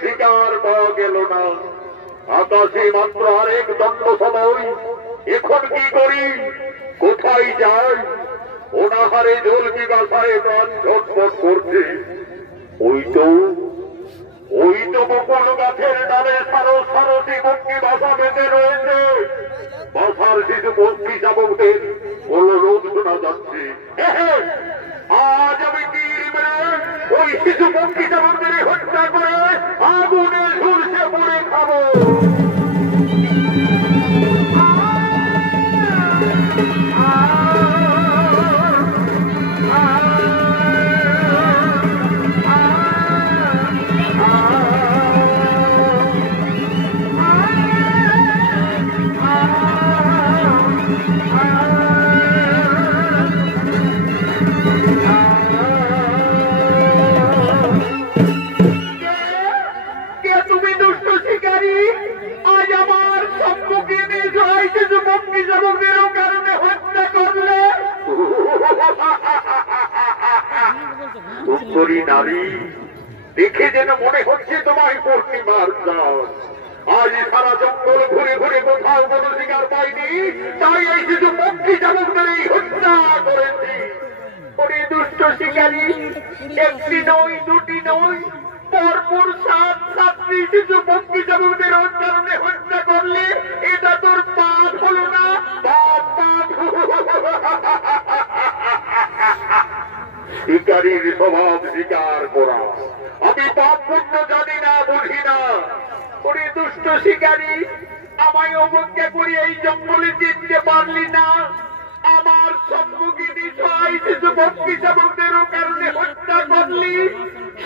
শিকার পাওয়া গেল না। আকাশে মাত্র আরেক দণ্ড সময়। এখন কি করি, কোথায় যাই? অনাহারে জলকি গাছায় প্রাণ ছটফট করছে। ওই তো বকুল গাছের ডালে সারসি পক্ষী বাসা বেঁধে রয়েছে। বাসার শিশু পক্ষী শাবকদের রোদ শোনা যাচ্ছে। আজ আমি কি ওই শিশু পক্ষী শাবকদের হত্যা করে আগুনে ঝুলসে পড়ে খাবো। নারী দেখে যেন মনে হচ্ছে তোমায় পূর্ণিমার চাঁদ। আজ সারা জঙ্গল ঘুরে ঘুরে কোথাও কোনো শিকার পাইনি, তাই এই শিশু পক্ষী শাবকদের এই হত্যা করেছি। ওরে দুষ্ট শিকারী, একটি নয় দুটি নয়, পরপর 7-7টি শিশু পক্ষী শাবকদের কারণে হত্যা করলে এটা তোর পাপ হলো না? পাপ। শিকারীর স্বভাব শিকার করা। আমি পাপ পুণ্য জানি না, বুঝি না। ওরে দুষ্ট শিকারী, আমায় অবজ্ঞা করে এই জঙ্গলে চিনতে পারলি না? আমার সম্মুখীন 6 শিশু পক্ষী শাবকদেরও কারণে হত্যা করলি।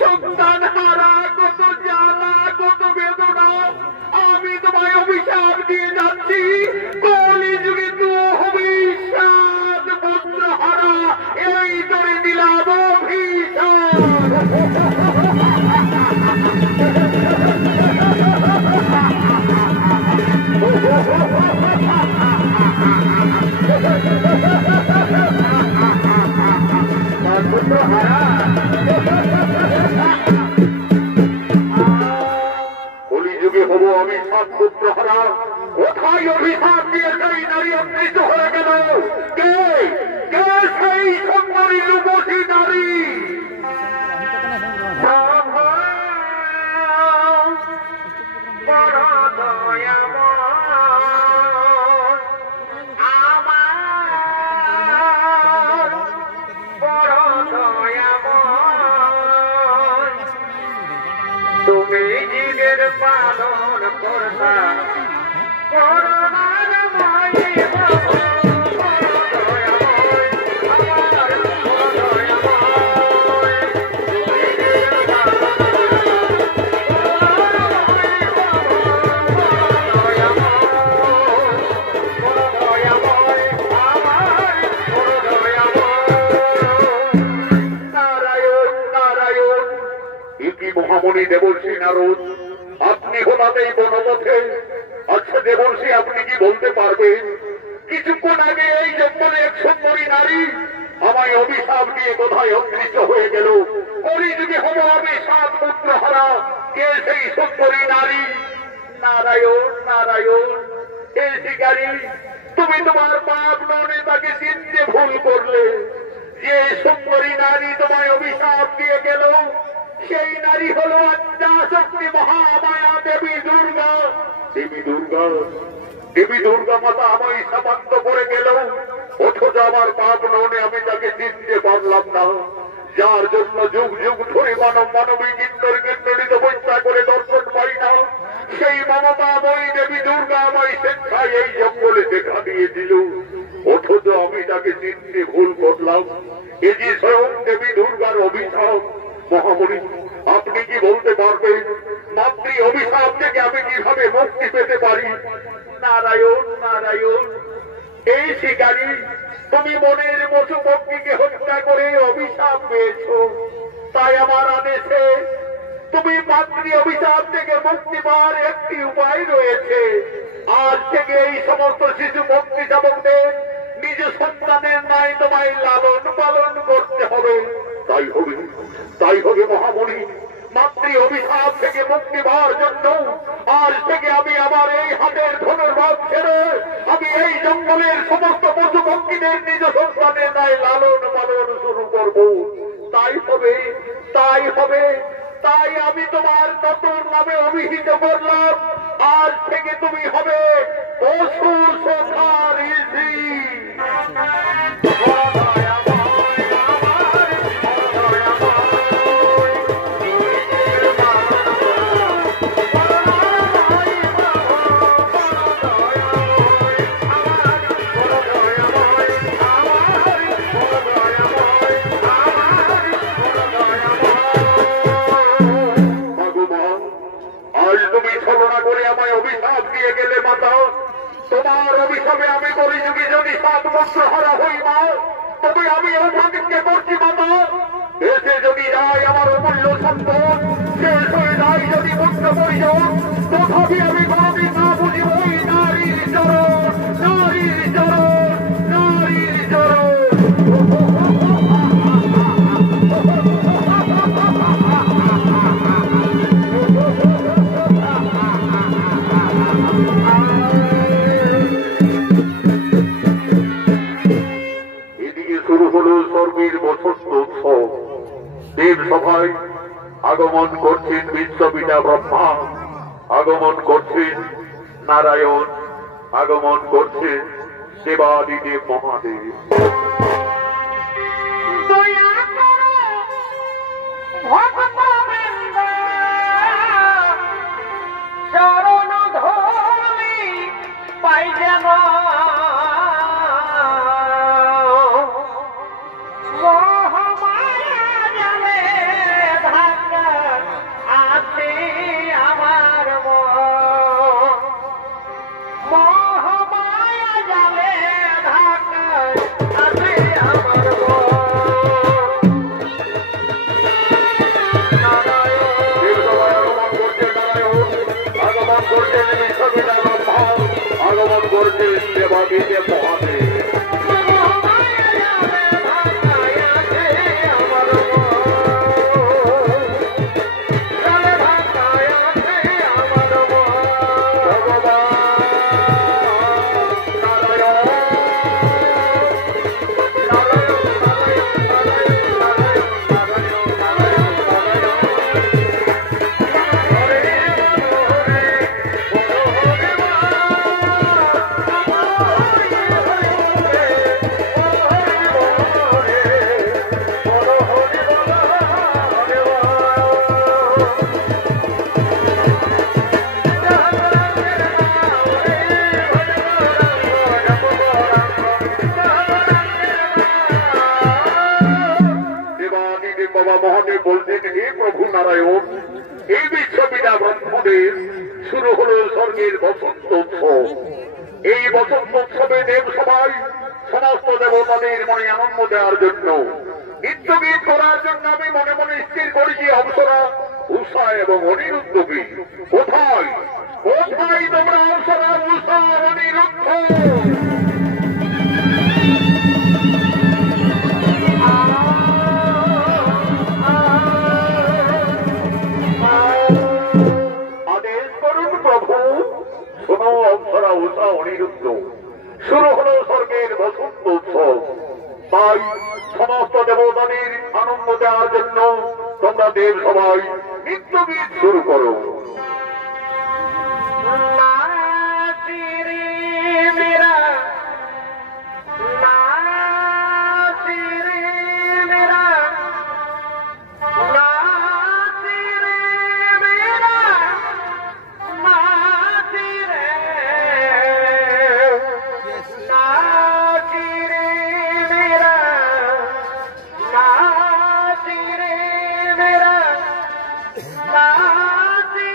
সন্তান হারা, কত জ্বালা, কত বেদনা। আমি তোমায় অভিশাপ দিয়ে যাচ্ছি, কলিযুগে তো অভিশাপ পুত্র হারা। এই করে দিলাম অভিশাপ। কলিযুগে হবো আমি 7 পুত্র হারা। কোথায় অভিশাপ দিয়ে সেই নারী অমৃত হয়ে গেল? কে সেই সুন্দরী রূপসী নারী? তুমি জীবের পালন করবা করোনার মায়ে মহামণি দেবর্ষি নারদ, আপনি হঠাৎ এই বনপথে। আচ্ছা দেবর্ষি, আপনি কি বলতে পারবেন কিছুক্ষণ আগে এই জঙ্গলে এক সুন্দরী নারী আমায় অভিশাপ দিয়ে কোথায় অদৃশ্য হয়ে গেল? কলিযুগে হব আমি 7 পুত্র হারা। কে সেই সুন্দরী নারী? নারায়ণ নারায়ণ। হে শিকারী, তুমি তোমার পাপ ননে তাকে চিনতে ভুল করলে। যে সুন্দরী নারী তোমায় অভিশাপ দিয়ে গেল, সেই নারী হলো আদ্যাশক্তি মহামায়া দেবী দুর্গা। দেবী দুর্গা মাতা আমায় সামান্ত করে গেল, অথচ আমার পাপ ননে আমি তাকে চিনতে পারলাম না। যার জন্য যুগ যুগ ধরে মানবী কিন্নর কিন্নরিত বৈশা করে দর্শন পাই না, সেই মমতাময়ী দেবী দুর্গা আমায় স্বেচ্ছায় এই জঙ্গলে দেখা দিয়ে দিল, অথচ আমি তাকে চিনতে ভুল করলাম। এ যে স্বয়ং দেবী দুর্গার অভিশাপ। মহামণি, আপনি কি বলতে পারবেন মাতৃ অভিশাপ থেকে আমি কিভাবে মুক্তি পেতে পারি? নারায়ণ নারায়ণ। এই শিকারী, তুমি মনের পশু পক্ষীকে হত্যা করে অভিশাপ পেয়েছ, তাই আমার আদেশে তুমি মাতৃ অভিশাপ থেকে মুক্তি পাওয়ার একটি উপায় রয়েছে। আজ থেকে এই সমস্ত শিশু পক্ষী শাবকদের নিজ সন্তানের নাই তোমায় লালন পালন করতে হবে। তাই হবে মহামণি। মাতৃ অভিশাপ থেকে মুক্তি পাওয়ার জন্য আজ থেকে আমি আমার এই হাতের ধনুর্বাদ ছেড়ে আমি এই জঙ্গলের সমস্ত পশু পক্ষীদের নিজ সন্তানের ন্যায় লালন পালন শুরু করব। তাই হবে, তাই হবে, তাই আমি তোমার নতুন নামে অভিহিত করলাম। আজ থেকে তুমি হবে পশু সখার ঋষি। তোমার অভিশাপে আমি বলি যুগে যদি 7 বছর হারা হই মা, তবে আমি অভিযোগকে করছি মাতা। এসে যদি যায় আমার অমূল্য সম্পদ, শেষ হয়ে যায় যদি মুক্ত পরিজন, তথাপি আমি কোনদিন না বুঝিব ওই নারীর চরণ, নারীর চরণ, নারীর চরণ। দেব সভায় আগমন করছেন বিশ্বপিতা ব্রহ্মা, আগমন করছেন নারায়ণ, আগমন করছেন দেবাদিদেব মহাদেব। চরণ ধরি পাই যেন আগমন করছে দেবাদিদেব মহাদেব। মহাদেব বলছেন, হে প্রভু নারায়ণ, এই বিশ্বপিতা ব্রহ্মদেব শুরু হলো স্বর্গের বসন্ত উৎসব। এই বসন্ত উৎসবে দেব সবাই সমস্ত দেবতাদের মনে আনন্দ দেওয়ার জন্য, নিত্যগীত করার জন্য আমি মনে মনে স্থির করেছি অপ্সরা, উষা এবং অনিরুদ্ধকে। কোথায় কোথায় তোমরা অপ্সরা, উষা, অনিরুদ্ধ? উষা অনিরুদ্ধ, শুরু হল স্বর্গের বসন্ত উৎসব। তাই সমস্ত দেবতাদের আনন্দ দেওয়ার জন্য তোমরা দেব সবাই নিত্যগীত শুরু করো। Nasi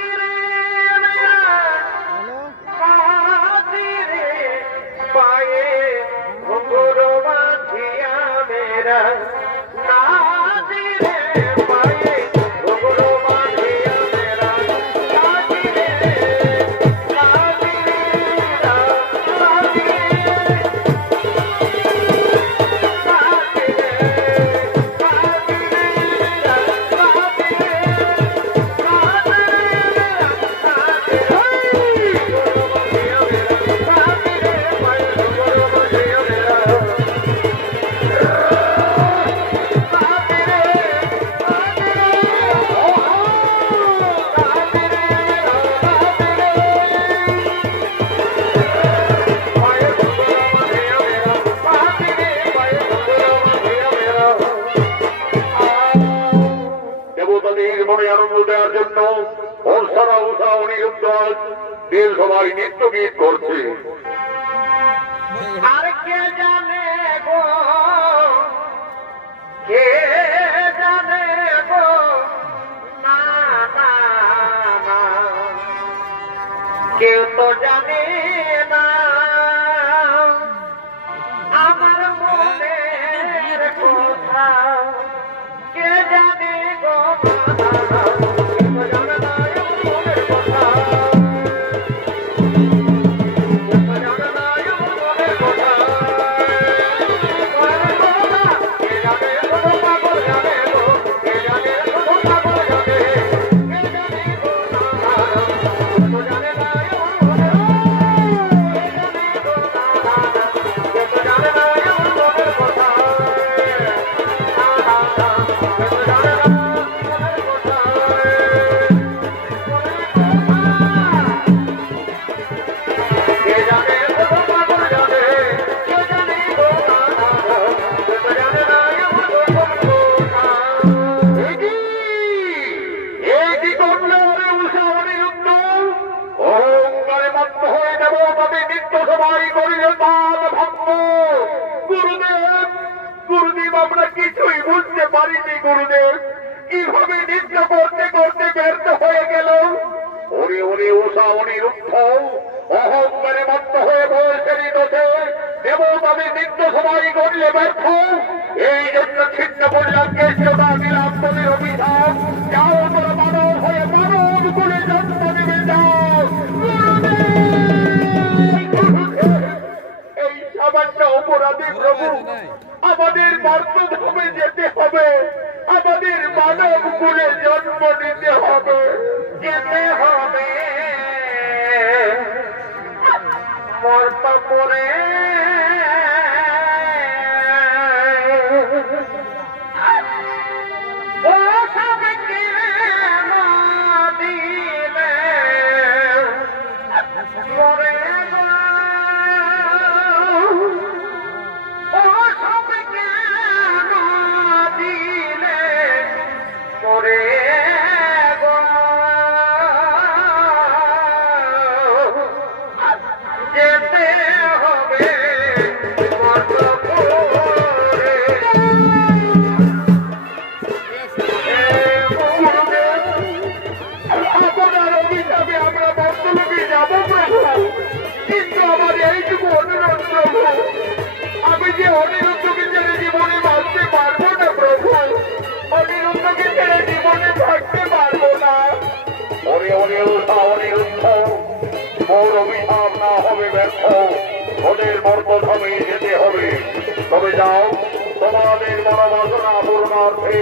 অনিরুদ্ধ দেশ সবাই নৃত্য গীত করছে। আর কে জানে গো, কে জানে গো, না না না, কেউ তো জানে না আমার মনের কথা, কে জানে গো, না না, কেউ তো জানে না গুরুদেব, আমরা কিছুই বুঝতে পারিনি গুরুদেব, কিভাবে নৃত্য করতে করতে ব্যর্থ হয়ে গেল। ওরে ওরে উষা অনিরুদ্ধ অহংকারে মত্ত হয়ে বলছেন দোষে দেবতাদের নৃত্য সবাই করলে ব্যর্থ, এই জন্য ছিন্ন করলাম কেষ্টতা দিলাম তোদের অভিশাপ, যাও তোরা মানব হয়ে মানব গুণে জন্ম নেবে যাও। এই সামান্য অপরাধী প্রভু, আমাদের মর্তধামে যেতে হবে, আমাদের মানব কুলে জন্ম নিতে হবে, যেতে হবে মর্তপুরে। ও সবকে না দিলে মরে যেতে হবে আপনার অভিশাপে আমরা বর্তমানে যাব প্রভু, কিন্তু আমার এইটুকু অনুরোধ প্রভু, আমি যে অনিরুদ্ধকে ছেড়ে জীবনে বাঁচতে পারবো না প্রভু, অনিরুদ্ধকে ছেড়ে জীবনে থাকতে পারবো না। ওরে ওরে উষা অনিরুদ্ধ, মোর অভিশাপ না হবে ব্যর্থ, ওদের মর্তধামে যেতে হবে। তবে যাও, তোমাদের মনোবাসনা পূর্ণার্থে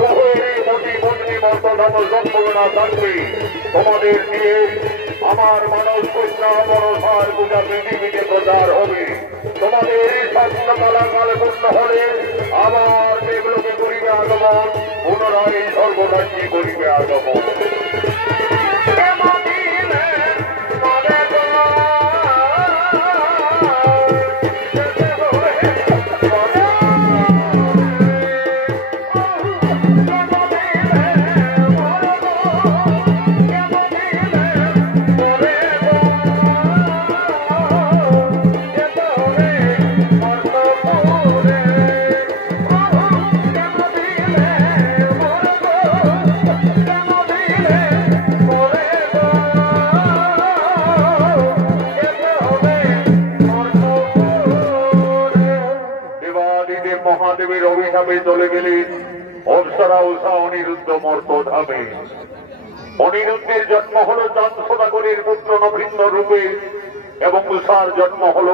উভয়েরই মতি পত্নী মর্তধাম সম্পূর্ণা থাকবে। তোমাদের নিয়ে আমার মানব কৃষ্ণা বড়সার পূজা পৃথিবীতে প্রচার হবে। তোমাদের এই স্বপ্ন কালাকাল পূর্ণ হলে আবার যেগুলোকে করিবে আগমন, পুনরায় এই সর্বরাজ্যে করিবে আগমন। মহাদেবের অভিশাপে চলে গেলেন অপ্সরা উষা অনিরুদ্ধ মর্তধামে। অনিরুদ্ধের জন্ম হল চাঁদ সদাগরের পুত্র নভিন্ন রূপে এবং উষার জন্ম হল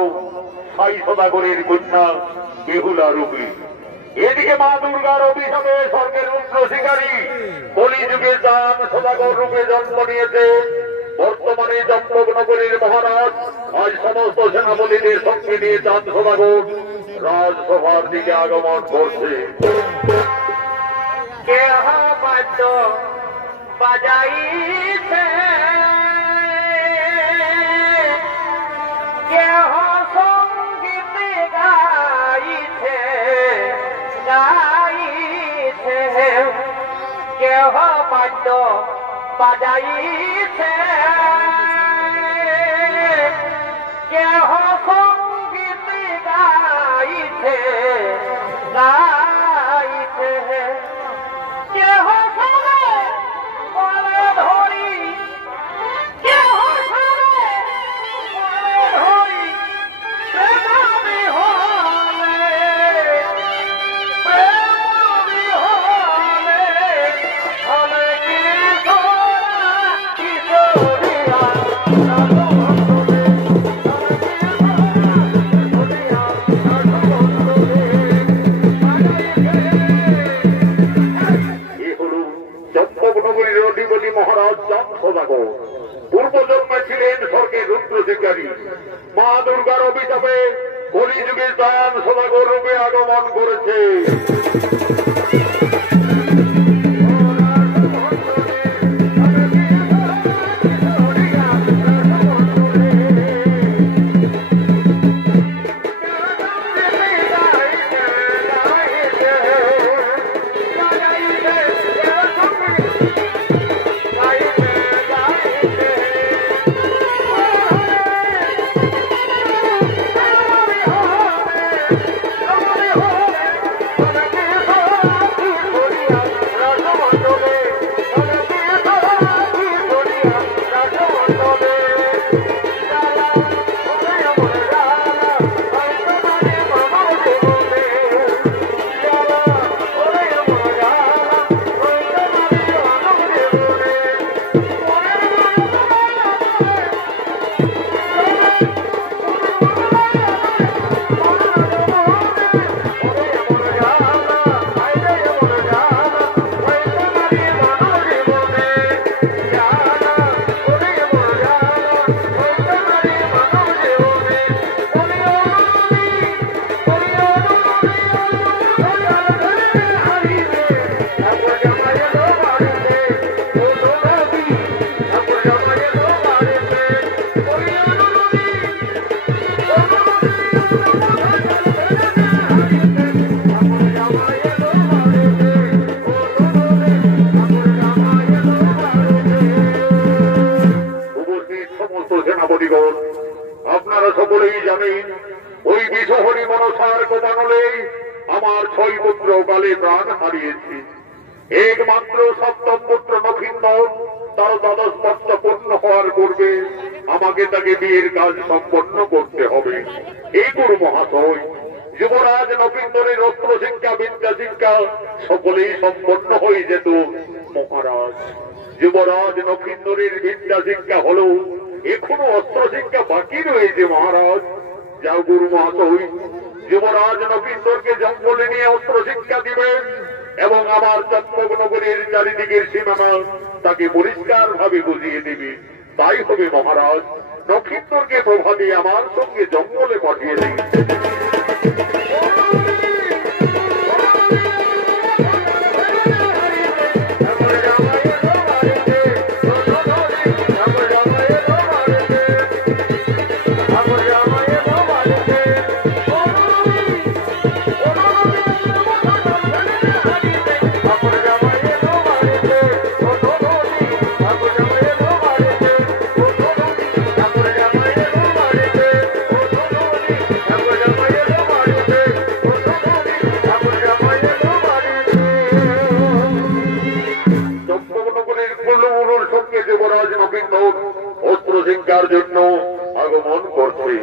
সাই সদাগরের কন্যা বেহুলা রূপে। এদিকে মা দুর্গার অভিশাপে স্বর্গের রুদ্র শিকারী কলিযুগে চাঁদ সদাগর রূপে জন্ম নিয়েছে। বর্তমানে চম্পকনগরের মহারাজ আজ সমস্ত সেনাপতিদের সঙ্গে নিয়ে চাঁদ সদাগর রাজসভার দিকে আগমন করছে। কেহ বাদ্য বাজাইছে, কেহ সঙ্গীত গাইছে গাইছে, কেহ বাদ্য বাজাইছে কেহ সঙ্গীত গাইছে গাইছে কেহ সঙ্গে বলে ধরি কেহ সঙ্গে বলে ধরি প্রেমী হলে প্রেমী হলে হলে মহারাজ চাঁদ সদাগর পূর্বজন্মে ছিলেন স্বর্গের রুদ্র শিকারী মা দুর্গার অভিশাপে কলিযুগে চাঁদ সদাগর রূপে আগমন করেছে। আপনারা সকলেই জানেন ওই বিষহরি মনসার কোপানলে আমার 6 পুত্র কালে প্রাণ হারিয়েছে। একমাত্র সপ্তম পুত্র নক্ষিন্দর তার দ্বাদশ বর্ষ পূর্ণ হওয়ার পূর্বে আমাকে তাকে বিয়ের কাজ সম্পন্ন করতে হবে। এই গুরু মহাশয় যুবরাজ নক্ষিন্দরের অস্ত্র শিক্ষা বিদ্যা শিক্ষা সকলেই সম্পন্ন হয়ে যেত। মহারাজ যুবরাজ নক্ষিন্দরের বিদ্যা শিক্ষা হলো এখনো অস্ত্র শিক্ষা বাকি রয়েছে। মহারাজ যাও গুরু মহাশয় যুবরাজ নক্ষিন্দরকে জঙ্গলে নিয়ে অস্ত্র শিক্ষা দিবেন এবং আমার চম্পকনগরের চারিদিকের সীমানা তাকে পরিষ্কার ভাবে বুঝিয়ে দেবে। তাই হবে মহারাজ নক্ষিন্দরকে প্রভাবে আমার সঙ্গে জঙ্গলে পাঠিয়ে দিন। যুবরাজ নক্ষিন্দর অস্ত্র শিক্ষার জন্য আগমন করছে।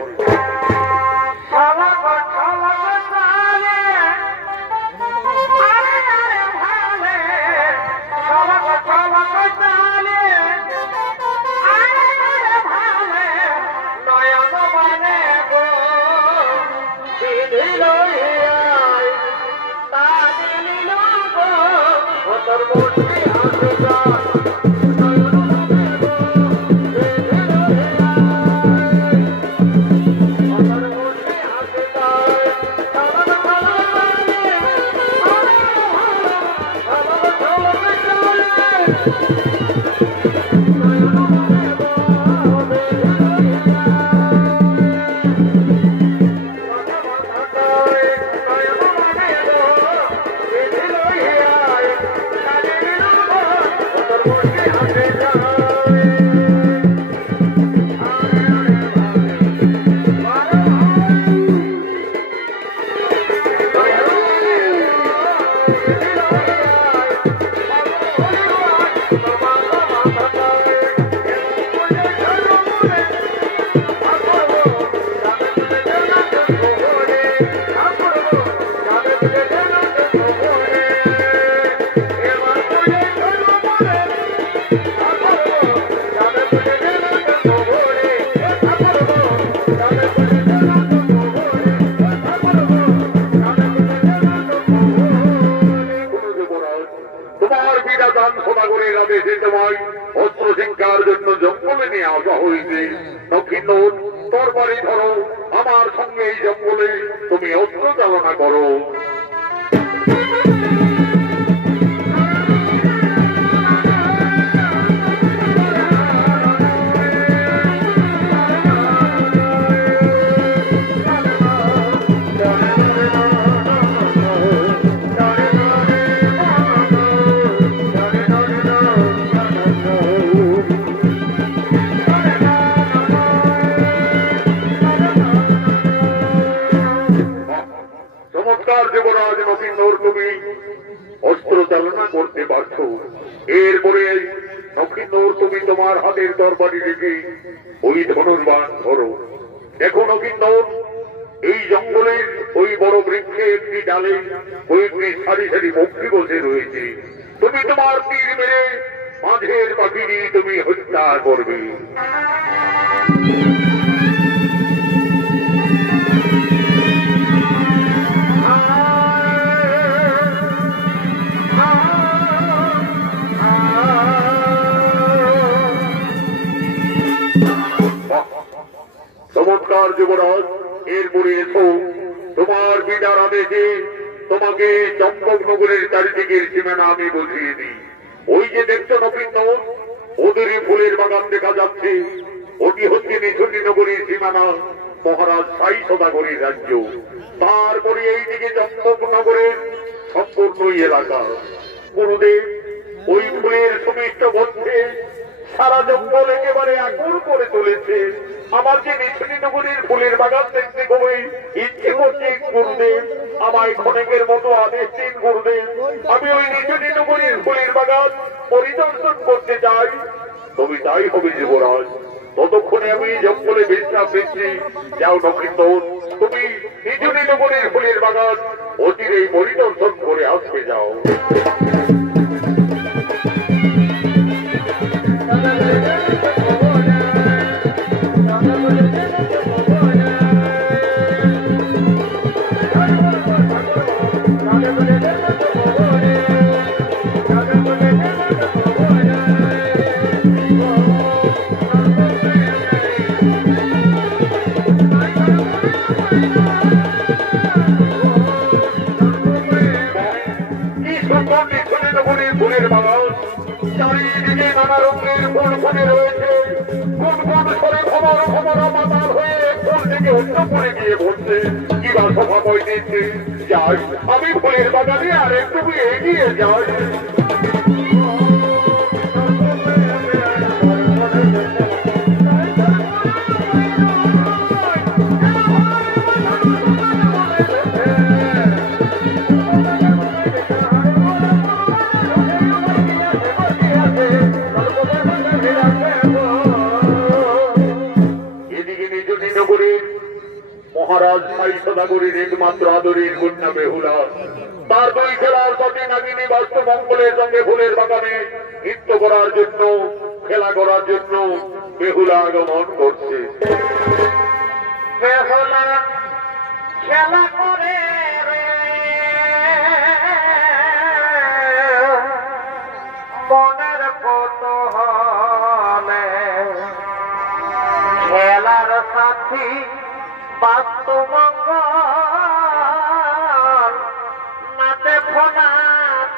Okay. যার জন্য জঙ্গলে নিয়ে আসা হয়েছে নক্ষিণ তোর বাড়ি ধরো, আমার সঙ্গে এই জঙ্গলে তুমি অস্ত্র চালনা করো। যুবরাজ নক্ষিণর তুমি অস্ত্র চালনা করতে পারছো। এরপরে নক্ষিণর তুমি তোমার হাতের তরবারি রেখে ওই ধনুর্বাণ ধরো। দেখো নক্ষিণর, এই জঙ্গলের ওই বড় বৃক্ষে একটি ডালে কয়েকটি সারি সারি পক্ষী বসে রয়েছে। তুমি তোমার তীর মেরে মাঝের পাখিটি তুমি হত্যা করবে। চমৎকার যুবরাজ, এরপরে এসো তোমার বিদার আদেশে তোমাকে চম্পক নগরের চারিদিকের সীমানা আমি বুঝিয়ে দিই। ওই যে দেখছো নবীন, ওদেরই ফুলের বাগান দেখা যাচ্ছে, ওটি হচ্ছে নিঝুনি নগরীর সীমানা, মহারাজ সাই সদাগরীর রাজ্য। তারপরে এইদিকে চম্পক নগরের সম্পূর্ণ এলাকা। গুরুদেব, ওই ফুলের সুমিষ্ট গন্ধে সারা জঙ্গল একেবারে আকুল করে তুলেছে। আমার যে নিছুনি নগরীর ফুলের বাগান দেখতে খুবই ইচ্ছে করছে গুরুদেব, আমায় ক্ষণেকের মতো আদেশ দিন গুরুদেব, আমি ওই নিছুনি নগরীর ফুলের বাগান পরিদর্শন করতে চাই। তুমি তাই হবে যুবরাজ, ততক্ষণে আমি জঙ্গলে বিশ্রাম নিচ্ছি। যাও নক্ষিণর, তুমি নিছুনি নগরীর ফুলের বাগান অচিরেই পরিদর্শন করে আসতে যাও। চারিদিকে নানা রঙের ফুল ফুটে রয়েছে, কোন কোন সরে খবর খবর মাতাল হয়ে ফুল থেকে অন্য পড়ে গিয়ে বসছে। কি বা সভা বই দিচ্ছে, যাই আমি ফুলের বাগানে আর একটু এগিয়ে যাই। মহারাজ সাই সদাগরীর একমাত্র আদরের কন্যা বেহুলা, তার দুই খেলার সাথে নাগিনী বাস্তু মঙ্গলের সঙ্গে ফুলের বাগানে নৃত্য করার জন্য, খেলা করার জন্য বেহুলা আগমন করছে। বেহুলা খেলা করে মনের কৌতূহলে, খেলার সাথী বাস্তু মঙ্গল নাতে ফোনা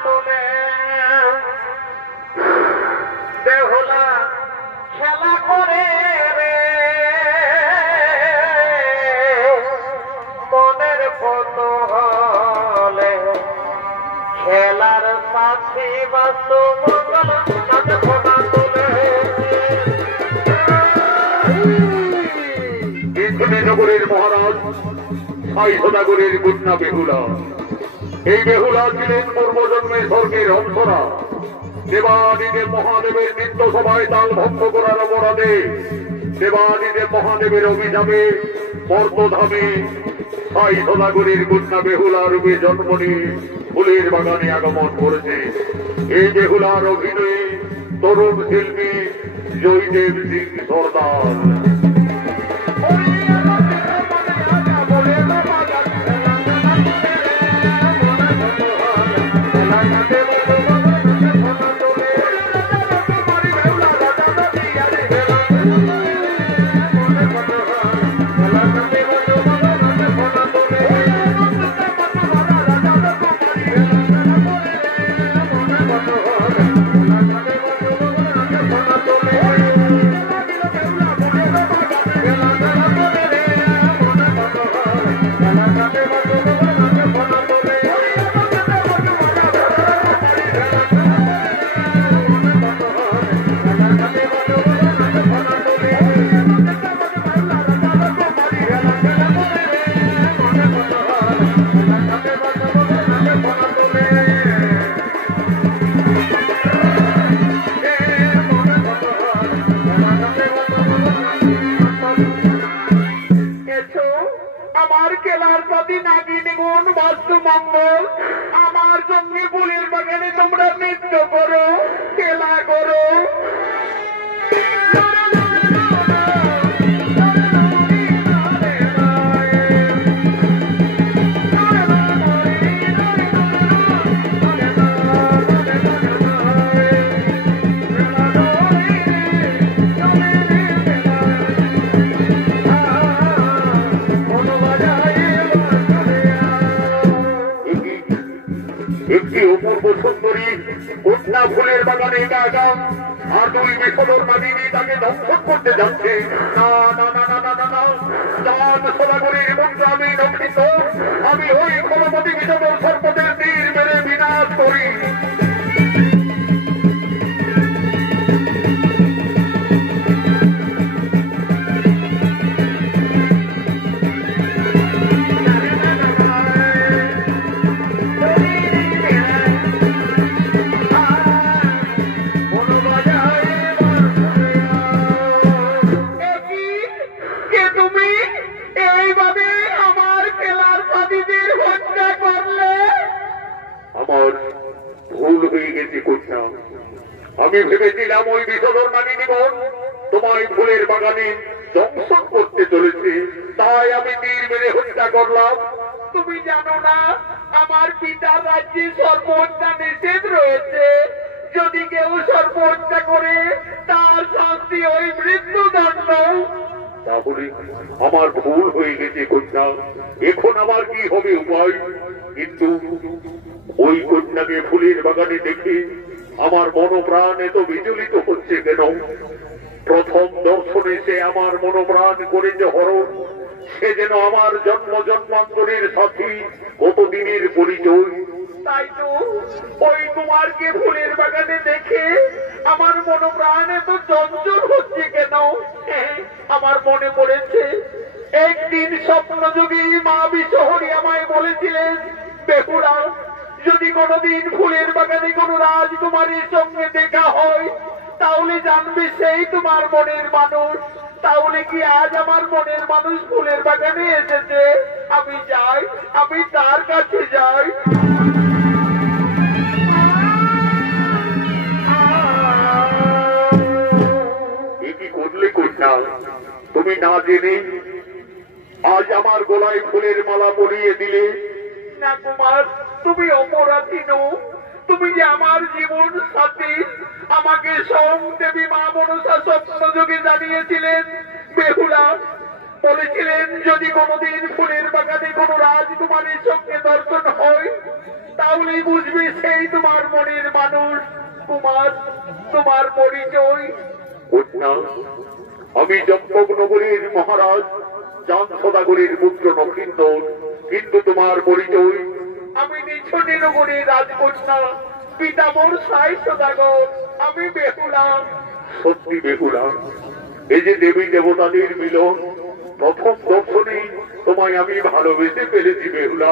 তোলে। বেহুলা খেলা করে রে মনের কৌতূহলে, খেলার সাথী বাস্তু মঙ্গল নাতে ফোনা তোলে। নগরের মহারাজ সাই সদাগরের কন্যা বেহুলা, এই বেহুলা ছিলেন পূর্বজন্মে স্বর্গের অংশরা। দেবাদিদেব মহাদেবের নিত্য সভায় তাল ভঙ্গ করার অপরাধে দেবাদিদেব মহাদেবের অভিশাপে মর্তধামে সাই সদাগরের কন্যা বেহুলা রূপে জন্ম নিয়ে ফুলের বাগানে আগমন করেছে। এই বেহুলার অভিনয়ে তরুণ শিল্পী জয়দেব সিং সর্দার। আমার খেলার প্রতি নাগিনী গুণ বাস্তু মঙ্গল আমার জন্য ফুলের বাগানে তোমরা নৃত্য করো খেলা করো একটি অপূর্ব সুন্দরী কন্যা ফুলের বাগানে একা আর দুই বিষধর নাগিনী তাকে দংশন করতে যাচ্ছে। না না না না না না না চাঁদ সদাগরীর মন্ত্র আমি রক্ষিত, আমি ওই ক্ষমপতি বিষধর সর্পদের তীর মেরে বিনাশ করি। আমি ভেবেছিলাম ওই বিষধর নাগিনীগণ তোমায় ফুলের বাগানে দংশন করতে চলেছে, তাই আমি তীর মেরে হত্যা করলাম। তুমি জানো না আমার পিতার রাজ্যে সর্বহত্যা নিষেধ রয়েছে, যদি কেউ সর্বহত্যা করে তার শাস্তি ওই মৃত্যুদণ্ড। তাহলে আমার ভুল হয়ে গেছে কন্যা, এখন আমার কি হবে উপায়? কিন্তু ওই কন্যাকে ফুলের বাগানে দেখে আমার মনোপ্রাণ এত বিচলিত হচ্ছে কেন? প্রথম দর্শনে সে আমার মনোপ্রাণ করে যে হরণ, সে যেন আমার জন্ম জন্মান্তরের সাথী, কতদিনের পরিচয়। তাই তো ওই কুমারকে ফুলের বাগানে দেখে আমার মনোপ্রাণ এত চঞ্চল হচ্ছে কেন? আমার মনে পড়েছে একদিন স্বপ্নযোগী মা বিশ্বহরি আমায় বলেছিলেন, বেহুলা যদি কোনোদিন ফুলের বাগানে কোনো রাজকুমারীর সঙ্গে দেখা হয় তাহলে জানবে সেই তোমার মনের মানুষ। তাহলে কি আজ আমার মনের মানুষ ফুলের বাগানে এসেছে? আমি যাই, আমি তার কাছে যাই। কি করলে কন্যা, তুমি না জেনে আজ আমার গলায় ফুলের মালা পরিয়ে দিলে? না কুমার, তুমি অপরাধী নও, তুমি যে আমার জীবন সাথী। আমাকে সোম দেবী মা মনসা স্বপ্নযোগে জানিয়েছিলেন, বেহুলা বলেছিলেন যদি কোনোদিন ফুলের বাগানে কোনো রাজকুমারীর সঙ্গে দর্শন হয় তাহলে বুঝবে সেই তোমার মনের মানুষ। কুমার, তোমার পরিচয়? কন্যা, আমি জম্মক নগরীর মহারাজ চাঁদ সদাগরের পুত্র নক্ষিন্দর। কিন্তু তোমার পরিচয়? আমি নিছনি নগরীর রাজকন্যা, পিতামর সাই সদাগর। আমি বেহুলা। সত্যি বেহুলা, এই যে দেবী দেবতাদের মিলন, প্রথম দর্শনেই তোমায় আমি ভালোবেসে ফেলেছি বেহুলা।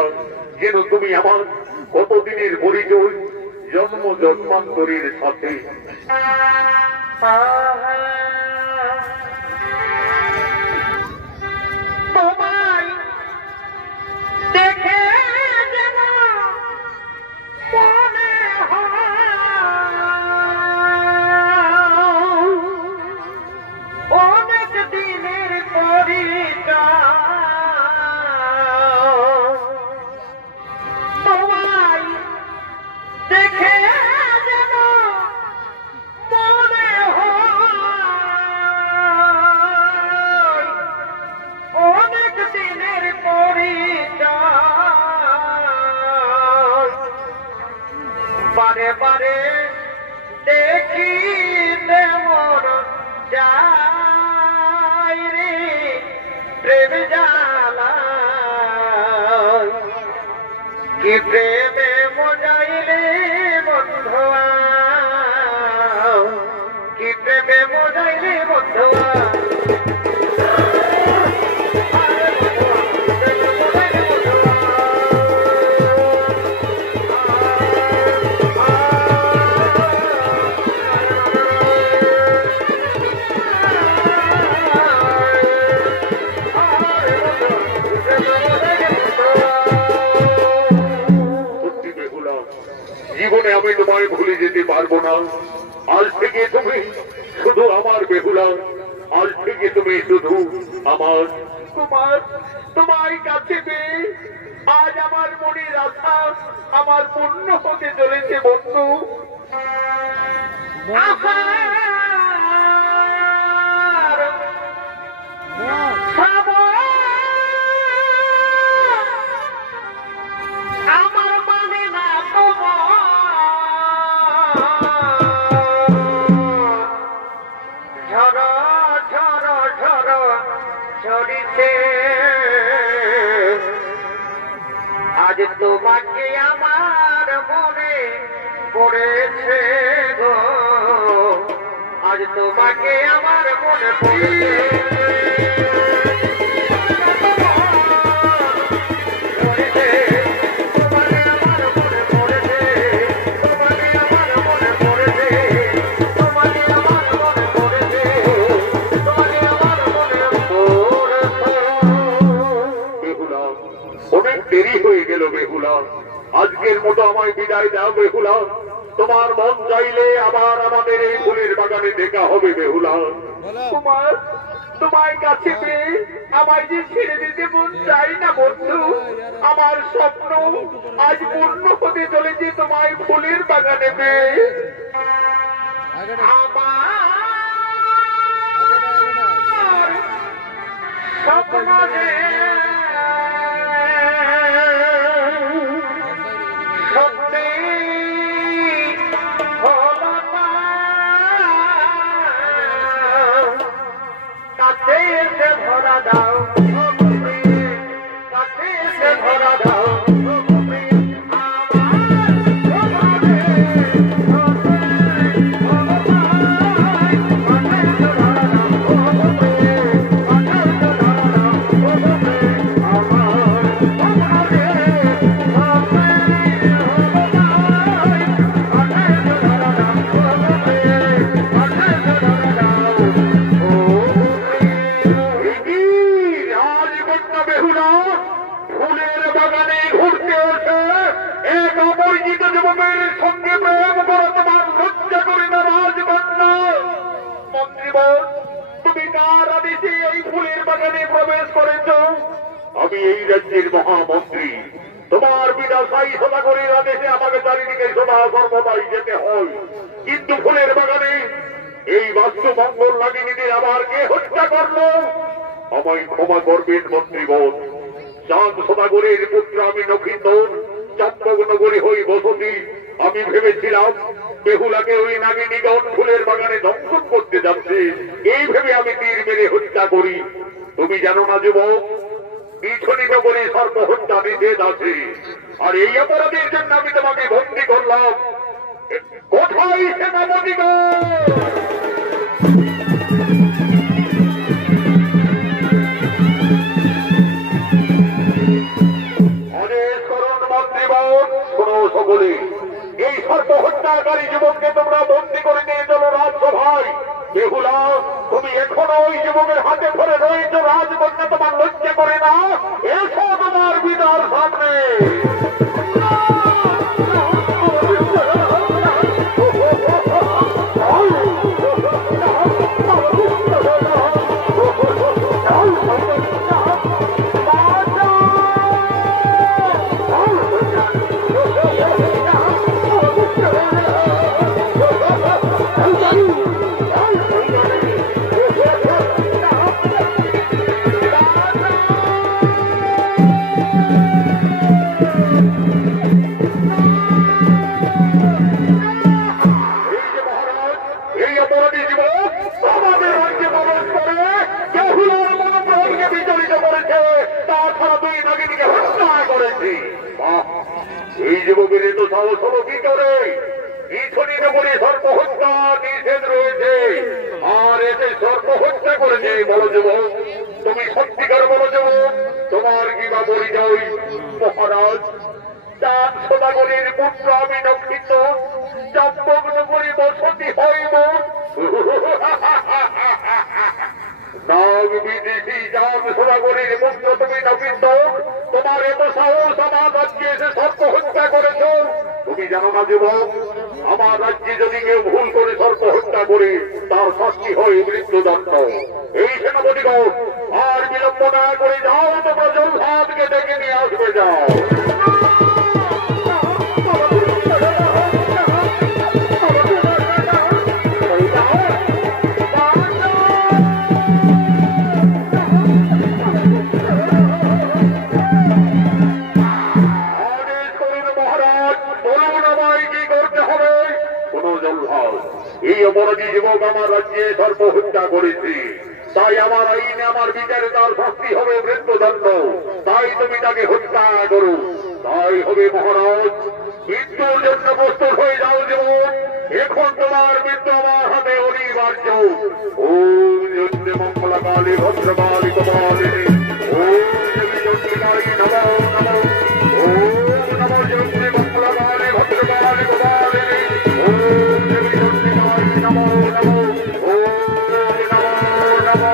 যেন তুমি আমার কতদিনের পরিচয়, জন্ম জন্মান্তরের সাথে। তোমায় দেখে যেন মনে হয় অনেক দিনের পরিচয়। তোমায় দেখে যেন মনে হয় অনেক দিনের পরিচয়। বারে বারে দেখিতে মন যায় রে প্রেম জ্বালা, কি প্রেমে মজাইলে বন্ধুয়া, কি প্রেমে মজাইলে বন্ধুয়া। তোমায় ভুলে যেতে পারবো না। আজ থেকে তুমি শুধু আমার বেহুলা, আজ থেকে তুমি শুধু আমার। কুমার, তোমার কাছে পেয়ে আজ আমার মনের আশা আমার পূর্ণ হতে চলেছে বন্ধু। আমার মানে না ঝড় ঝড় ঝড় ঝরিতে আজ তোমাকে আমার মনে পড়েছে গো, আজ তোমাকে আমার মনে পড়েছে। অনেক দেরি হয়ে গেল বেহুলা, আজকের মতো আমায় বিদায় দাও বেহুলা। তোমার মন চাইলে আবার আমাদের এই ফুলের বাগানে দেখা হবে বেহুলা। কুমার, তোমার কাছে পেয়ে আমায় যে ছেড়ে দিতে মন চাই না বন্ধু। আমার স্বপ্ন আজ পূর্ণ হতে চলেছে তোমায় ফুলের বাগানে পেয়ে। আমার স্বপ্ন যে সত্যি হলো না, কাছে এসে ধরা দাও, কাছে এসে ধরা দাও। আমি এই রাজ্যের মহামন্ত্রী, তোমার বিনা সাই সদাগরের আদেশে আমাকে চারিদিকে সদা সর্বদাই যেতে হয়। কিন্তু ফুলের বাগানে এই বাস্তু মঙ্গল নাগিনীদের আবার কে হত্যা করলো? আমায় ক্ষমা করবেন মন্ত্রীবর। চাঁদ সদাগরের পুত্র আমি নক্ষিন্দর, চম্পকনগরে হই বসতি। আমি ভেবেছিলাম বেহুলাকে ওই নাগিনীগণ ফুলের বাগানে দংশন করতে যাচ্ছে, এই ভেবে আমি তীর মেরে হত্যা করি। তুমি জানো না যুবক, পিছনি নগরে সর্ব হত্যা নিষেধ আছে, আর এই অপরাধের জন্য আমি তোমাকে বন্দী করলাম। কোথায় সেনাপতিগণ? আদেশ করুন মন্ত্রীবর। শোনো সকলে, এই সর্ব হত্যাকারী যুবককে তোমরা বন্দী করে নিয়ে চলো রাজসভায়। বেহুলা, তুমি এখনো ওই যুবকের হাতে ধরে রয়েছ, রাজকন্যা তোমার লজ্জা করে না? এসো তোমার পিতার সামনে। এই যুবকের তো সাহস হলো কি করে? পিছনি নগরে সর্বহত্যা নিষেধ রয়েছে, আর এতে সর্বহত্যা করেছে। বলো যুবক, তুমি সত্যিকার বলো যুবক, তোমার কি বা পরিচয়? মহারাজ, চাঁদ সদাগরের পুত্র আমি নক্ষিত, চম্পকনগরে বসতি হইব। নাগ বিদেশি চাঁদ সদাগরের পুত্র তুমি নক্ষিত, তোমার এত সাহস আমার রাজ্যে এসে সর্ব হত্যা করেছ। তুমি জানো না যুবক, আমার রাজ্যে যদি কেউ ভুল করে সর্প হত্যা করে তার শাস্তি হয় মৃত্যুদণ্ড। এই সেনাপতিগণ আর বিলম্ব না করে যাও, তোমরা জলভাতকে ডেকে নিয়ে আসবে, যাও। এই অপরাধী যুবক আমার রাজ্যে সর্প হত্যা করেছে, তাই আমার আইনে আমার বিচারে তার শাস্তি হবে মৃত্যুদণ্ড। তাই তুমি তাকে হত্যা করো। তাই হবে মহারাজ, মৃত্যুর জন্য প্রস্তুত হয়ে যাও জীবন। এখন তোমার মৃত্যু আমার হাতে অনিবার্য। ওম জন্যে মঙ্গলকালী ভদ্রকালী কপালিনী, ওম দেবী চন্দ্রিকালী নমো নমো, ওম নমো জন্যে মঙ্গলকালী ভদ্রকালী কপালিনী, ওম দেবী চন্দ্রিকালী নমো নমো, ওম নমো নমো,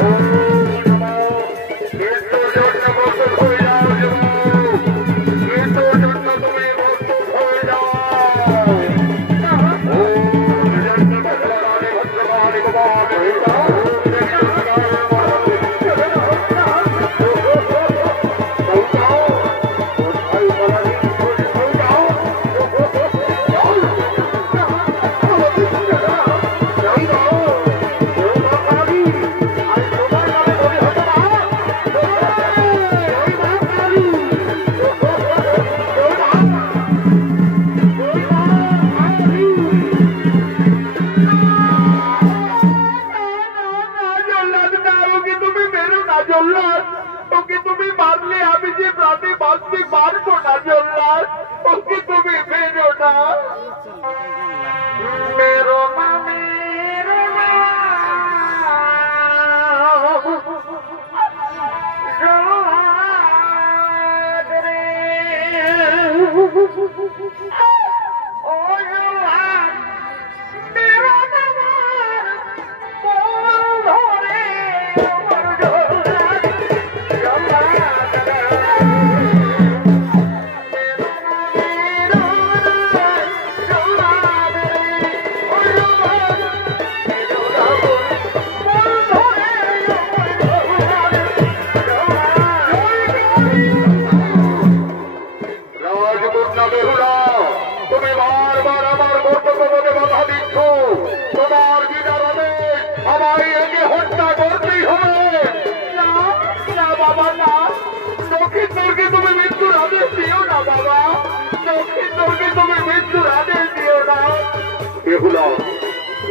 ওম নমো। মৃত্যুর জন্য প্রস্তুত হয়ে যাও জীবন, মৃত্যুর জন্য তুমি প্রস্তুত হয়ে যাও।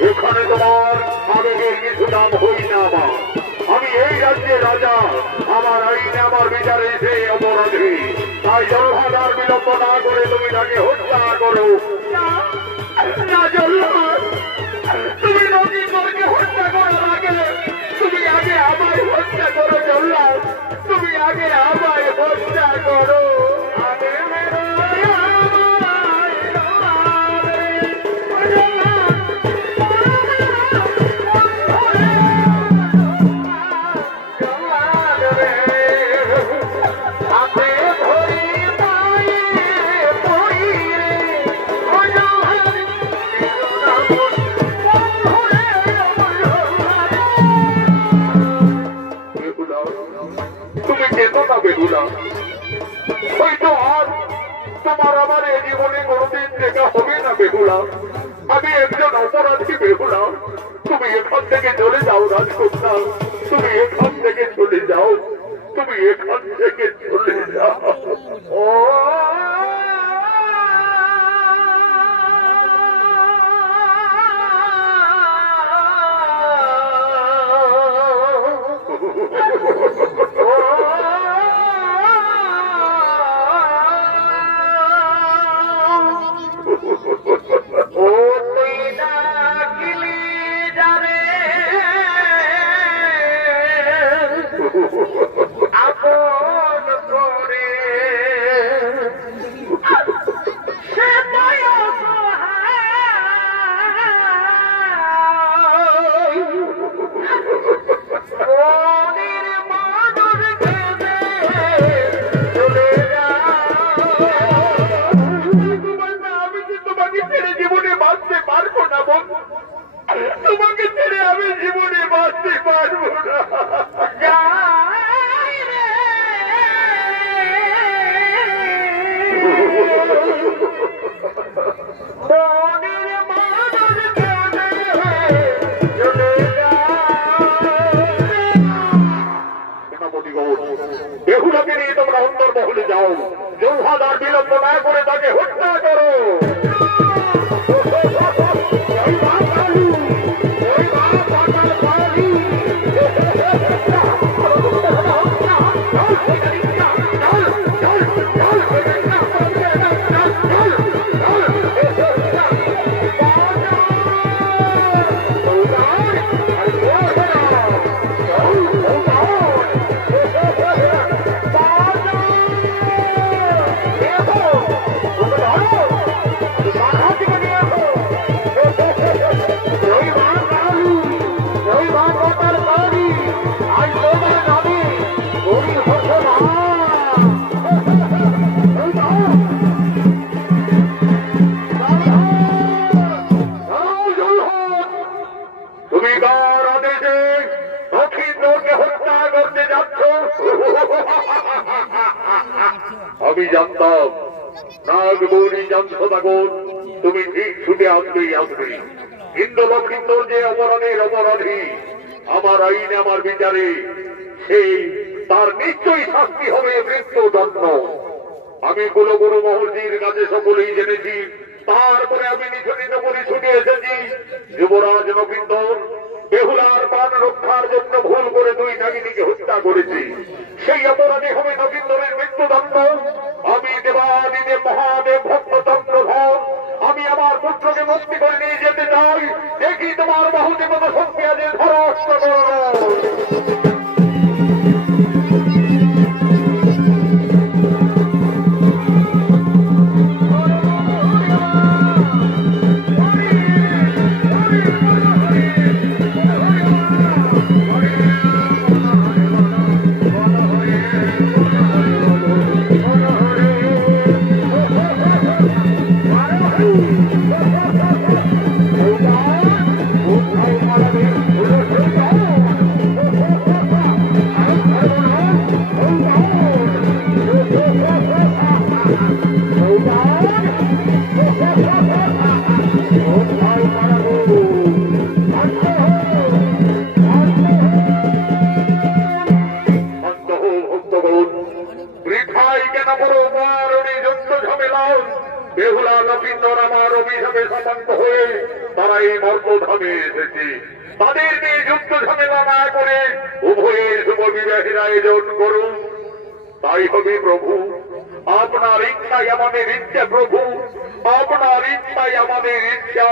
এখানে তোমার আবেগের কিছু দাম হই না। আমি এই রাজ্যের রাজা, আমার আইনে আমার বিচারে সেই অপরাধী। তাই জলভাদার বিলম্ব না করে তুমি তাকে হত্যা করো। তুমি নদীকে হত্যা করার আগে তুমি আগে আমায় হত্যা করো জল্লাদ, তুমি আগে আমায় হত্যা করো। হয়তো আর তোমার আমার এই জীবনে কোনদিন দেখা হবে না বেহুলা। আমি একজন অপরাধী বেহুলা। তুমি এখান থেকে চলে যাও রাজকন্যা, তুমি এখান থেকে চলে যাও, তুমি এখান থেকে চলে যাও। ও আমি জানতাম নাগবৌরি জানতো তখন তুমি ঠিক ছুটে আসবেই আসবে, কিন্তু লক্ষিন্দর যে অপরাধের অপরাধী, আমার আইনে আমার বিচারে সেই তার নিশ্চয়ই শাস্তি হবে মৃত্যুদণ্ড। আমি কুলগুরু মহর্ষির কাছে সকলেই জেনেছি, তারপরে আমি নিছনিত করে ছুটে এসেছি। যুবরাজ লক্ষিন্দর বেহুলার প্রাণ রক্ষার জন্য ভুল করে দুই নাগিনীকে হত্যা করেছি, সেই অপরাধী হবে নবীন্দরের মৃত্যুদণ্ড। আমি দেবাদিদেব মহাদেব ভক্ত চন্দ্রধর, আমি আমার পুত্রকে মুক্তি করে নিয়ে যেতে চাই। দেখি তোমার বাহুদেবতা শক্তি আছে ধরাস্ত বেহুলা লক্ষিন্দর আমার অভিশাপে সতর্ক হয়ে তারা এই মর্তধামে এসেছে। তাদের নিয়ে যুদ্ধ ঝামেলা না করে উভয়ের শুভ বিবাহের আয়োজন করুন, তাই হবে প্রভু। আপনার ইচ্ছাই আমাদের ইচ্ছা প্রভু, আপনার ইচ্ছাই আমাদের ইচ্ছা।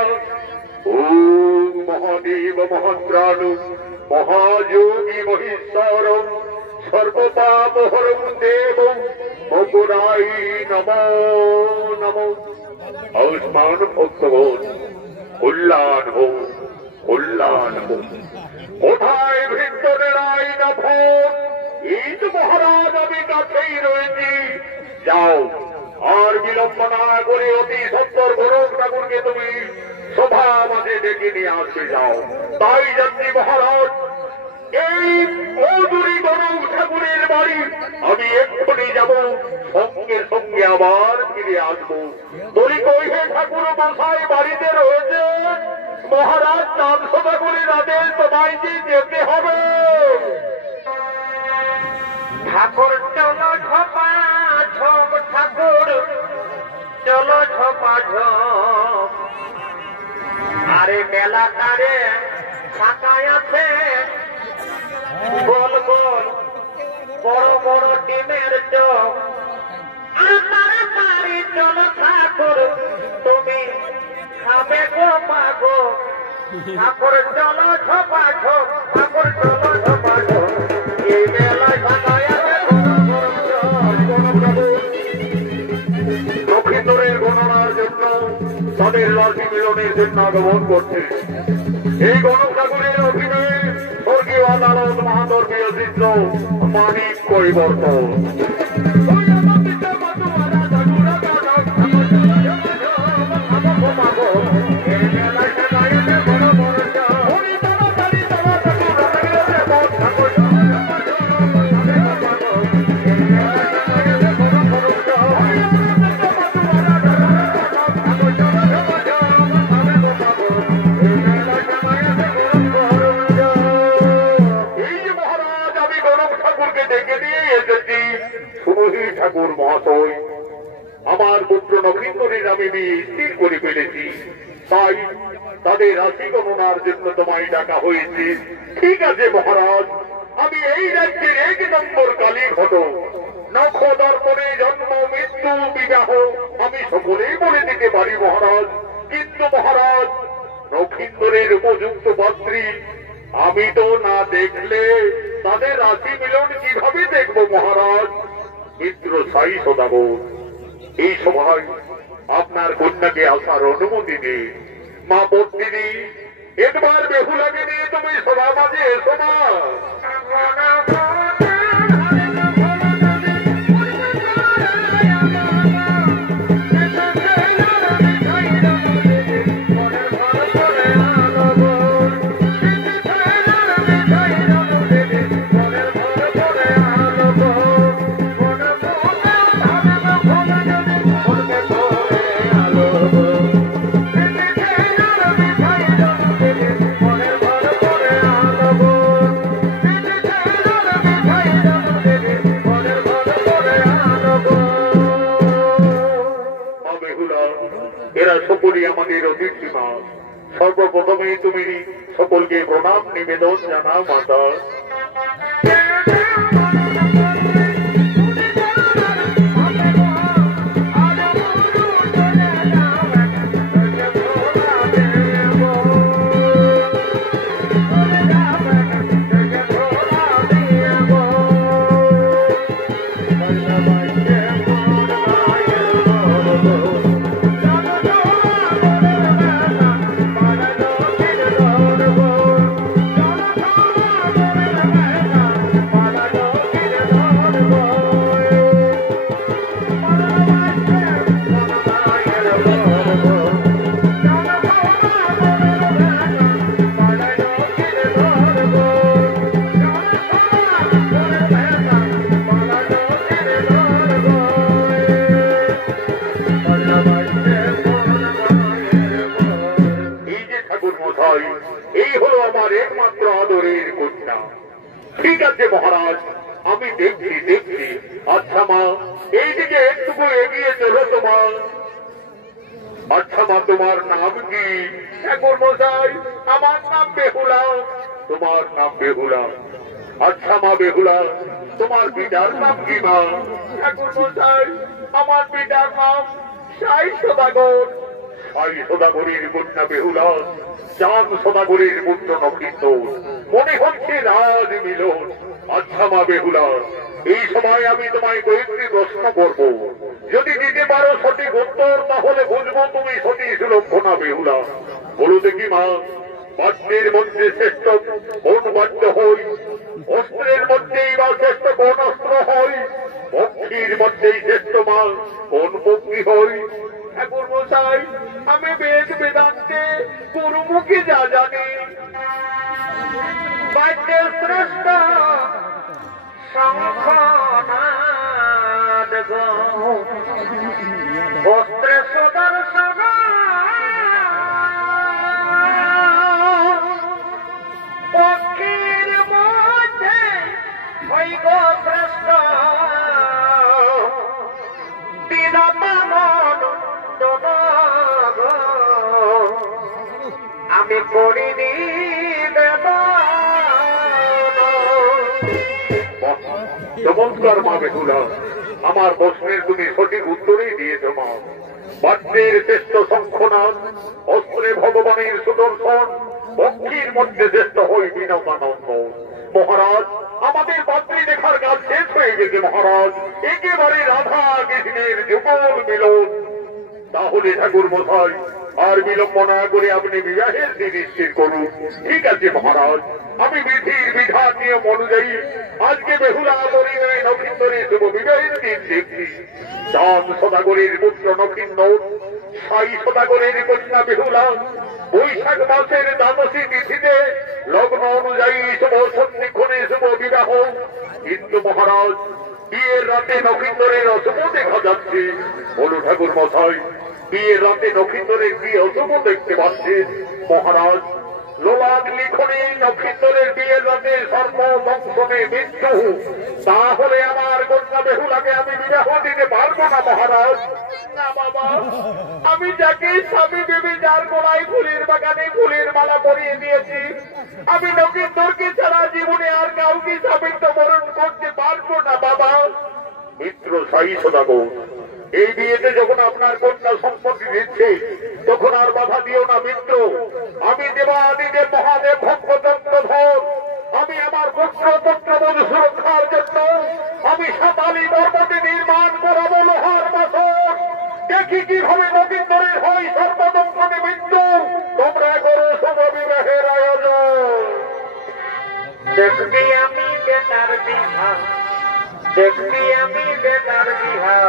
ওম মহাদেব মহাপ্রাণু মহাযোগী মহেশ্বর সর্বপাপহরং দেব অপুরাই নমো নমো। আয়ুষ্মান ভক্তগণ কল্যাণ হোক, কল্যাণ হোক। কোথায় ভৃত্যদের আইন ভোট? এই তো মহারাজ আমি কাছেই রয়েছি। যাও, আর বিলম্ব না করে অতি সত্তর গোরখ ঠাকুরকে তুমি সভা মাঝে ডেকে নিয়ে আসবে। যাও। তাই যাচ্ছি মহারাজ। এই মধুরী গণক ঠাকুরের বাড়ি আমি এক্ষুনি যাব, সঙ্গে সঙ্গে আবার ফিরে আসবো। বলি কই হে ঠাকুর মশাই বাড়িতে রয়েছে? মহারাজ চাঁদ সভা করে রাতে তোমায় যে যেতে হবে। ঠাকুর চলো ঝপা ঝপ, ঠাকুর চলো ঝপা ঝপ। আরে মেলা তারে ফাঁকায় আছে গোল গোল বড় বড় ডিমের চোখ। আমার বাড়ি চলো ঠাকুর তুমি খাবে গো পাগো। ঠাকুর চলো ঝপা ঝপ, ঠাকুর চলো ঝপা ঝপ। এই মেলায় ফাঁকায় আছে লক্ষিন্দরের গণনার জন্য তাদের রাশি মিলনের জন্য আগমন করছে। এই গণক ঠাকুরের অধীনে স্বর্গীয় আদালত মহাদর্মীয় চিত্র মানিক পরিবর্তন। ঠাকুর মহাশয়, আমার পুত্র নবীন্দরের আমি বিয়ে স্থির করে ফেলেছি। তাই তাদের রাশি গণনার জন্য তোমায় ডাকা হয়েছে। ঠিক আছে মহারাজ, আমি এই রাজ্যের 1 নম্বর কালী ঘটক। নক্ষদর্পণে জন্ম, মৃত্যু, বিবাহ আমি সকলেই বলে দিতে পারি মহারাজ। কিন্তু মহারাজ, নক্ষিন্দরের উপযুক্ত পাত্রী আমি তো না দেখলে তাদের রাশি মিলন কিভাবে দেখবো মহারাজ? মিত্র সাই সদাগর, এই সভায় আপনার কন্যাকে আসার অনুমতি দিন। মা পত্নী, একবার বেহুলাকে নিয়ে তুমি সভা মাঝে এসো না। এরা সকলই আমাদের অতিথি মা। সর্বপ্রথমে তুমি সকলকে প্রণাম নিবেদন জানাও মাতা। এই হলো আমার একমাত্র আদরের কন্যা। ঠিক আছে মহারাজ, আমি দেখছি। আচ্ছা মা, এইদিকে একটুকু এগিয়ে চলো তোমার। আচ্ছা মা, তোমার নাম কি? ঠাকুর মশাই, আমার নাম বেহুলা। তোমার নাম বেহুলা? আচ্ছা মা বেহুলা, তোমার পিতার নাম কি মা? ঠাকুর মশাই, আমার পিতার নাম সাই সদাগর। সাই সদাগরের কন্যা বেহুলা, চাঁদ সদাগরের পুত্র নক্ষিন্দর। মনে হচ্ছে রাজ মিলন। আচ্ছা মা বেহুলা, এই সময় আমি তোমায় কয়েকটি প্রশ্ন করব। যদি দিতে পারো সঠিক উত্তর, তাহলে বুঝবো তুমি সঠিক লক্ষণা বেহুলা। বলো দেখি মা, বাদ্যের মধ্যে শ্রেষ্ঠ কোন বাদ্য হই? অস্ত্রের মধ্যেই বা শ্রেষ্ঠ কোন অস্ত্র হই? পক্ষীর মধ্যেই শ্রেষ্ঠ মা কোন পক্ষী হই? ঠাকুর মশাই, আমি বেদ বেদান্তে গুরুমুখী যা জানি, বাদ্যের শ্রেষ্ঠ শঙ্খনাদ গো, অস্ত্রে সুদর্শন, পক্ষীর মধ্যে ওই গো শ্রেষ্ঠ আমি করিনি চমৎকার মা বেহুলা, আমার প্রশ্নের তুমি সঠিক উত্তরেই দিয়েছ মা। বাদ্যের শ্রেষ্ঠ শঙ্খনাদ, অস্ত্রে ভগবানের সুদর্শন, পক্ষীর মধ্যে শ্রেষ্ঠ হই বিনতানন্দ। মহারাজ, আমাদের পাত্রী দেখার কাজ শেষ হয়ে গেছে মহারাজ। একেবারে রাধা কৃষ্ণের যুগল মিলন। তাহলে ঠাকুর মশাই, আর বিলম্ব না করে আপনি বিবাহের দিন স্থির করুন। ঠিক আছে মহারাজ, আমি বিধির বিধান নিয়ম অনুযায়ী আজকে বেহুলা পরিণয় নক্ষিন্দরের শুভ বিবাহের দিন দেখছি। চাঁদ সদাগরের পুত্র নক্ষিন্দর, সাই সদাগরের কন্যা বেহুলা বৈশাখ মাসের দ্বাদশী তিথিতে লগ্ন অনুযায়ী শুভ সন্ধিক্ষণে শুভ বিবাহ। কিন্তু মহারাজ, বিয়ের রাতে নক্ষিন্দরের অশুভ দেখা যাচ্ছে। বলো ঠাকুর মশাই, বিয়ের রাতে নক্ষিন্দরের কি অশুভ দেখতে পাচ্ছেন? মহারাজ, লোলাদ লিখনি নক্ষত্রের বিয়ে যাতে সর্বদংশনে মৃত্যু, তাহলে আমার কন্যা বেহুলাকে আমি বিবাহ দিতে পারবো না মহারাজ। না বাবা, আমি যাকে স্বামী দেবী যার গোড়ায় ফুলের বাগানে ফুলের মালা পরিয়ে দিয়েছি, আমি নক্ষত্রকে ছাড়া জীবনে আর কাউকে স্বামীত্ব বরণ করতে পারবো না বাবা। মিত্র সাই সদাগর, এই বিয়েতে যখন আপনার কন্যা সম্পত্তি দিচ্ছে তখন আর বাধা দিও না মিত্র। আমি দেবাদিদেব মহাদেব ভক্তচন্দ্রধর, আমি আমার পুত্রবধূ সুরক্ষার জন্য আমি সাতালি পর্বতে নির্মাণ করাবো লোহার বাসন। দেখি কিভাবে নবীন্দরের হয় সর্বদংশনে মৃত্যু। তোমরা করো শুভ বিবাহের আয়োজন। দেখবি আমি বেটার বিহা, দেখবি আমি বেটার বিহা,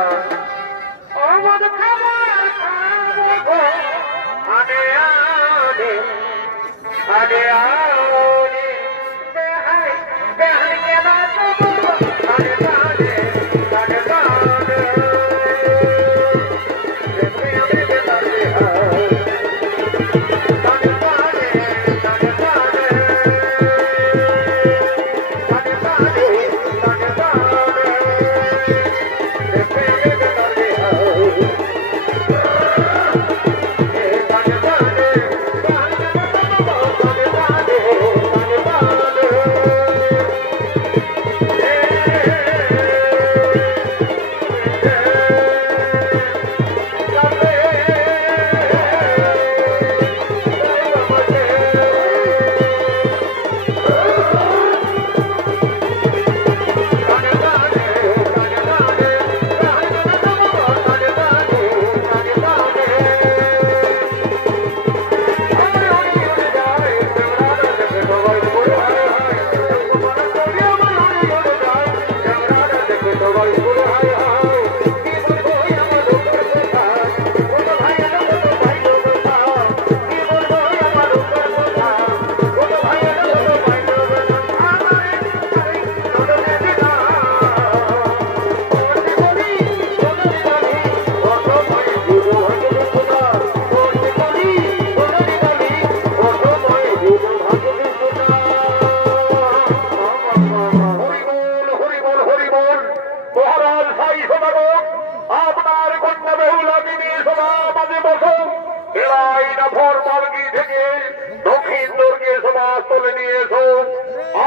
অমদ খাবার খাবো আনে আনে আনে আনে বেহাই বেহাই কেনা দেবো আনে আনে আনে আনে। দেখবি আমি বেটার বিহা, আনে আনে আনে আনে।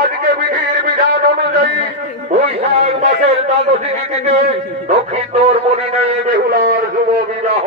আজকে বিধির বিধান অনুযায়ী বৈশাখ মাসের দ্বাদশী তিথিতে দক্ষিণের মলিনায় বেহুলার শুভ বিবাহ।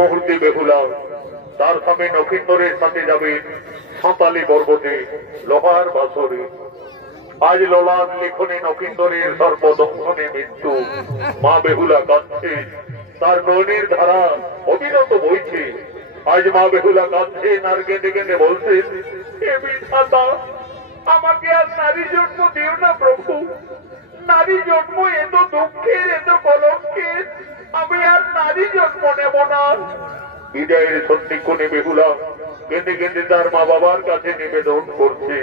মুহূর্তে বেহুলা তার স্বামী নক্ষিন্দরের সাথে যাবে সাঁতালি পর্বতে লোহার বাসরে। আজ লোলার লিখনে নক্ষিন্দরের সর্বদংশনে মৃত্যু। মা বেহুলা কাঁদছে, তার নয়নের ধারা অবিরত বইছে। আজ মা বেহুলা কাঁদছেন আর কেঁদে কেঁদে বলছেন, হে বিধাতা, আমাকে আর নারী জন্ম দিও না প্রভু। নারী জন্ম এত দুঃখের, এত কলঙ্কের, আমি আর নারী জন্ম নেব না। বিদায়ের সন্ধিক্ষণে বেহুলা কেঁদে কেঁদে তার মা বাবার কাছে নিবেদন করছে,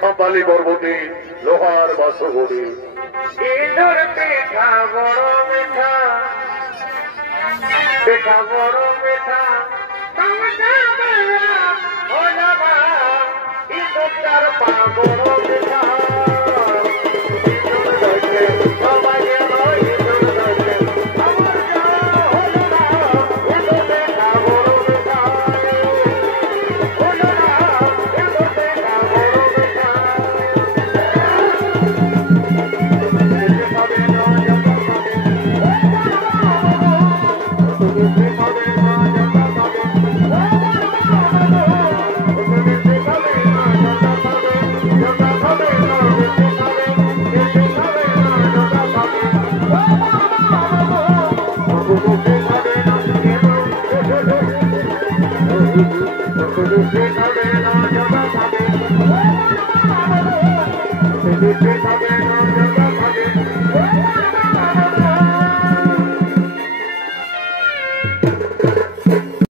সাঁতালি পর্বতে লোহার বাসরে। ইঁদুর পিঠা বড় মিঠা, পিঠা বড় মিঠা, ইঁদুর তার পা বড় মিঠা। Thank you.